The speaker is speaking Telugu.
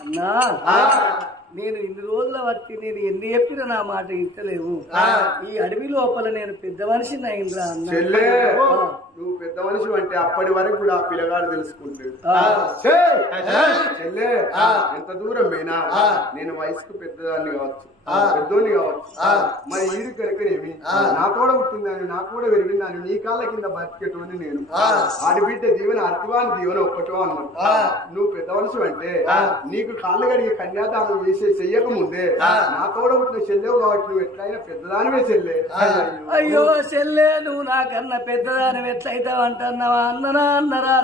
అన్నా నేను ఇన్ని రోజుల వచ్చి నేను ఎన్ని చెప్పినా నా మాట ఇంటలేవు. ఈ అడవి లోపల నేను పెద్ద మనిషిని అయిందా అన్న. నువ్వు పెద్ద మనిషి అంటే అప్పటి వరకు కూడా ఆ పిల్లగాడు తెలుసుకుంటాడు. చెల్లె ఎంత దూరం పోయినా నేను వయసుకు పెద్దదాన్ని కావచ్చు, పెద్దోని కావచ్చు, మరి ఈడు కనుకనేమి నా తోడ పుట్టిందని నాకు కూడా పెరిగిందని నీ కాళ్ళ కింద బతికేటోని నేను. ఆడిబిడ్డ దీవెన అర్థవాని దీవెన ఒక్కటో అన్నాడు. నువ్వు పెద్ద మనిషి అంటే నీకు కాళ్ళు కడిగి కన్యాదానం చెయ్యక ముందే నా తోడ పుట్టిన చెల్లెవు కాబట్టి నువ్వు ఎట్లయినా పెద్దదానివే చెల్లె. అయ్యో చెల్లె నువ్వు నాకన్నా పెద్దదాని ఎట్లయితే అంటున్నావా అన్నరా అన్నరా